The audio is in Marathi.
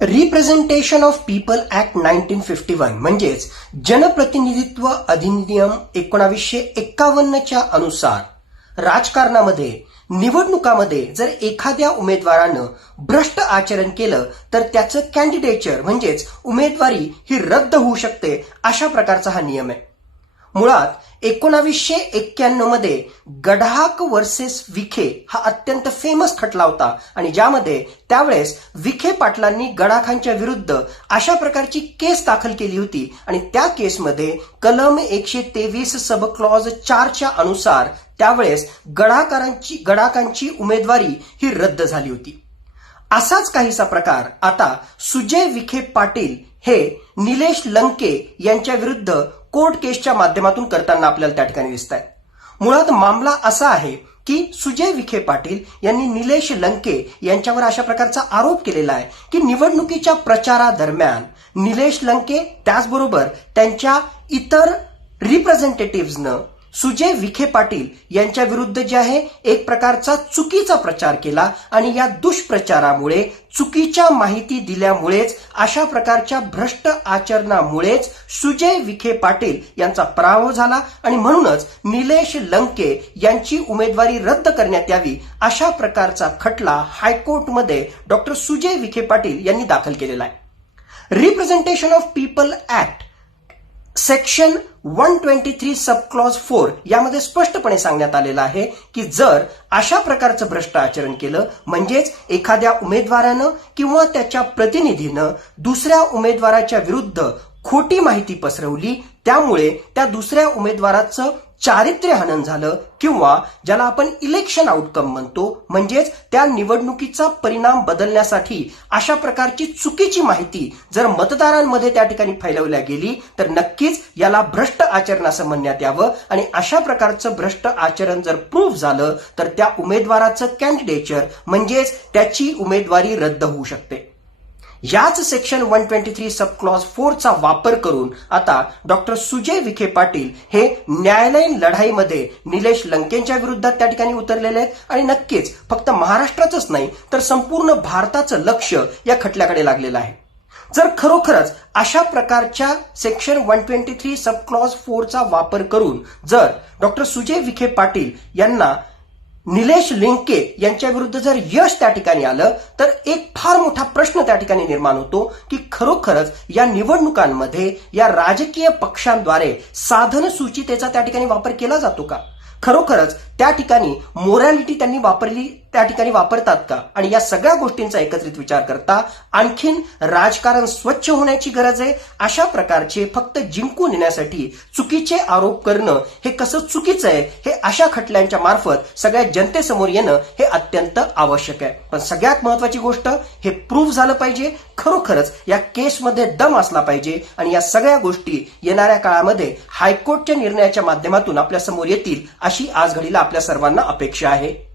Representation of people act nineteen fifty one म्हणजेच जनप्रतिनिधित्व अधिनियम एकोणावीसशे एक्कावन्नच्या अनुसार राजकारणामध्ये निवडणुकामध्ये जर एखाद्या उमेदवारानं भ्रष्ट आचरण केलं तर त्याचं कॅन्डिडेचर म्हणजेच उमेदवारी ही रद्द होऊ शकते अशा प्रकारचा हा नियम आहे. मुळात एकोणावीसशे एक्क्याण्णवमध्ये गढाक वर्सेस विखे हा अत्यंत फेमस खटला होता. आणि ज्यामध्ये त्यावेळेस विखे पाटलांनी गडाखांच्या विरुद्ध अशा प्रकारची केस दाखल केली होती. आणि त्या केसमध्ये कलम एकशे तेवीस सब क्लॉज चारच्या अनुसार त्यावेळेस गडाकारांची गडाकांची उमेदवारी ही रद्द झाली होती. असाच काहीसा प्रकार आता सुजय विखे पाटील हे निलेश लंके यांच्या विरुद्ध कोर्ट केसच्या माध्यमातून करताना आपल्याला त्या ठिकाणी दिसत आहे मुळात मामला असा आहे की सुजय विखे पाटील यांनी निलेश लंके यांच्यावर अशा प्रकारचा आरोप केलेला आहे की निवडणुकीच्या प्रचारादरम्यान निलेश लंके त्याचबरोबर त्यांच्या इतर रिप्रेझेंटेटिव्हजनं सुजय विखे पाटील यांच्या विरुद्ध जे आहे एक प्रकारचा चुकीचा प्रचार केला आणि या दुष्प्रचारामुळे चुकीच्या माहिती दिल्यामुळेच अशा प्रकारच्या भ्रष्ट आचरणामुळेच सुजय विखे पाटील यांचा पराभव झाला आणि म्हणूनच निलेश लंके यांची उमेदवारी रद्द करण्यात यावी अशा प्रकारचा खटला हायकोर्टमध्ये डॉक्टर सुजय विखे पाटील यांनी दाखल केलेला आहे. Representation of people act section one twenty three sub clause four यामध्ये स्पष्टपणे सांगण्यात आलेलं आहे की जर अशा प्रकारचं भ्रष्ट आचरण केलं म्हणजेच एखाद्या उमेदवारानं किंवा त्याच्या प्रतिनिधीनं दुसऱ्या उमेदवाराच्या विरुद्ध खोटी माहिती पसरवली त्यामुळे त्या दुसऱ्या उमेदवाराचं चारित्र्य हनन झालं किंवा ज्याला आपण इलेक्शन आउटकम म्हणतो म्हणजेच त्या निवडणुकीचा परिणाम बदलण्यासाठी अशा प्रकारची चुकीची माहिती जर मतदारांमध्ये त्या ठिकाणी फैलवल्या गेली तर नक्कीच याला भ्रष्ट आचरण असं म्हणण्यात यावं. आणि अशा प्रकारचं भ्रष्ट आचरण जर प्रूव्ह झालं तर त्या उमेदवाराचं कॅन्डिडेचर म्हणजेच त्याची उमेदवारी रद्द होऊ शकते. याच section one twenty three sub clause फोरचा वापर करून आता डॉक्टर सुजय विखे पाटील हे न्यायालयीन लढाईमध्ये निलेश लंकेंच्या विरुद्धात त्या ठिकाणी उतरलेले आहेत. आणि नक्कीच फक्त महाराष्ट्राचंच नाही तर संपूर्ण भारताचं लक्ष या खटल्याकडे लागलेलं आहे. जर खरोखरच अशा प्रकारच्या section one twenty three sub clause फोरचा वापर करून जर डॉक्टर सुजय विखे पाटील यांना निलेश लिंके यांच्या विरुद्ध जर यश त्या ठिकाणी आलं तर एक फार मोठा प्रश्न त्या ठिकाणी निर्माण होतो की खरोखरच या निवडणुकांमध्ये या राजकीय पक्षांद्वारे साधन सूचितेचा त्या ठिकाणी वापर केला जातो का? खरोखरच त्या ठिकाणी मोरॅलिटी त्यांनी वापरली त्या ठिकाणी वापरतात का? आणि या सगळ्या गोष्टींचा एकत्रित विचार करता आणखीन राजकारण स्वच्छ होण्याची गरज आहे. अशा प्रकारचे फक्त जिंकून येण्यासाठी चुकीचे आरोप करणं हे कसं चुकीचं आहे हे अशा खटल्यांच्या मार्फत सगळ्या जनतेसमोर येणं हे अत्यंत आवश्यक आहे. पण सगळ्यात महत्वाची गोष्ट हे प्रूव्ह झालं पाहिजे खरोखरच या केसमध्ये दम असला पाहिजे आणि या सगळ्या गोष्टी येणाऱ्या काळामध्ये हायकोर्टच्या निर्णयाच्या माध्यमातून आपल्यासमोर येतील अशी आज घडीला आपल्या सर्वांना अपेक्षा आहे.